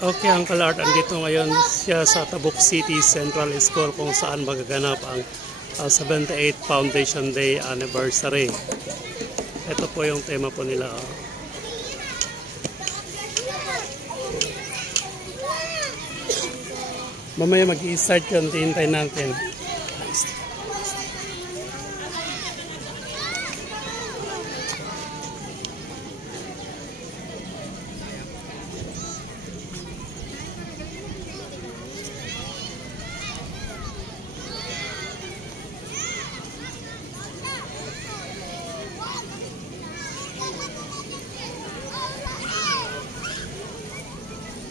Okay, Uncle Art, andito ngayon siya sa Tabuk City Central School kung saan magaganap ang 78th Foundation Day Anniversary. Ito po yung tema po nila. Mamaya mag-i-start yun, hintayin natin.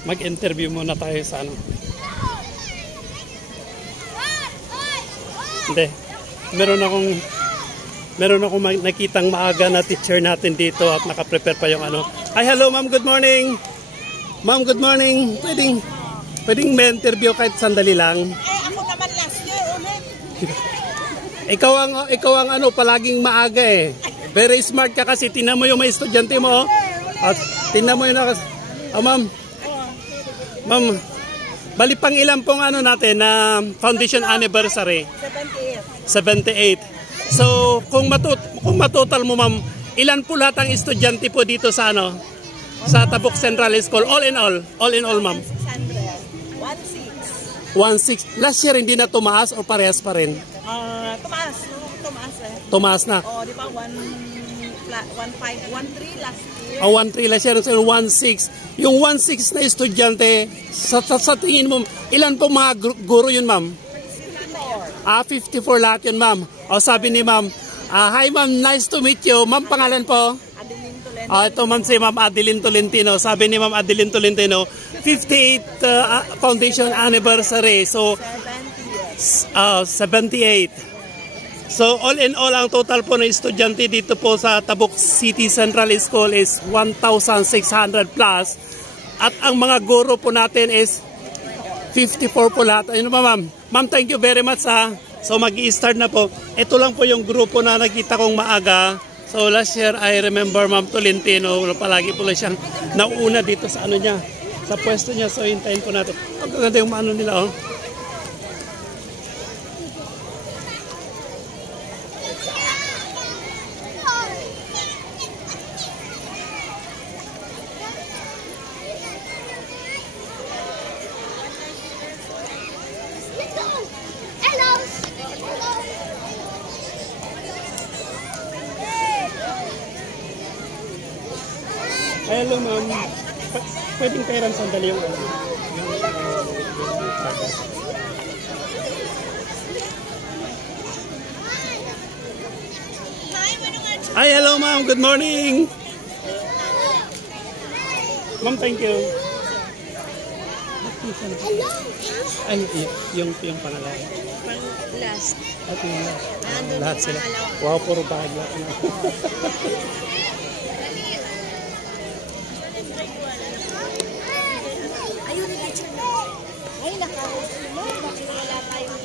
Mag-interview muna tayo sa ano. Hindi. Meron akong nakitang maaga na teacher natin dito at naka-prepare pa yung ano. Hi, hello ma'am, good morning. Ma'am, good morning. Pwedeng may interview kahit sandali lang. Ako naman last year ulit. Ikaw ang ano, palaging maaga eh. Very smart ka kasi tingnan mo yung mga estudyante mo. At tingnan mo yung Ma'am, bali pang ilan pong ano natin na foundation anniversary? 78. So, kung matotal mo ma'am, ilan po lahat ang estudyante po dito sa ano? Sa Tabuk Central School, all in all ma'am? 1,600. Last year hindi na tumaas o parehas pa rin? Tumaas na. Oh, di ba 1,513 last year? 1,300 last year, so 1,600. Yung 1,600 na estudyante, sa tingin mo, ilan po mga guro yun, ma'am? 54 lahat yun, ma'am. O sabi ni ma'am, hi ma'am, nice to meet you. Ma'am, pangalan po? Adeline Tolentino. Ito ma'am si ma'am Adeline Tolentino. Sabi ni ma'am Adeline Tolentino, 58th foundation anniversary. So, 78. So all in all, ang total po ng estudyante dito po sa Tabuk City Central School is 1,600 plus. At ang mga guro po natin is 54 po lahat. Ayun ba ma'am? Ma'am, thank you very much ha. So mag-i-start na po. Ito lang po yung grupo na nakita kong maaga. So last year I remember ma'am Tolentino, palagi po lang siyang nauna dito sa ano niya, sa pwesto niya. So hintayin po natin. Ang ganda yung ano nila oh. Hello ma'am, pwedeng kairan sandali yung ano? Hi, hello ma'am, good morning. Ma'am, thank you. Ay, yung pangalawa. Last. At yung lahat sila. Wow, puro bahagya.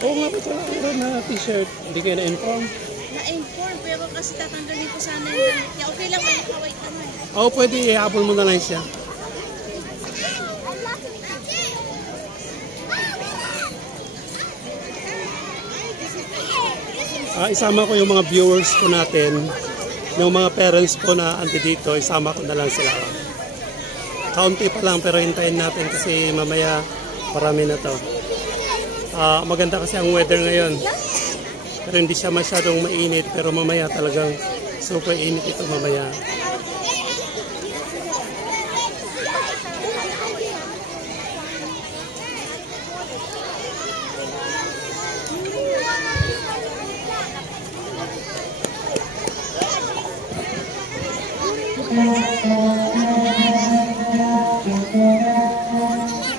Oo nga po ito na t-shirt. Hindi kayo na-inform? Na-inform, pero kasi tatanggalin ko sana yung damit niya. Okay lang, may nakawait naman. Oo, pwede i-apple mo na lang siya. Isama ko yung mga viewers po natin, yung mga parents po na andi dito, isama ko na lang sila. Kaunti pa lang pero hintayin natin kasi mamaya marami na to. Maganda kasi ang weather ngayon. Pero hindi siya masyadong mainit. Pero mamaya talagang super init ito mamaya.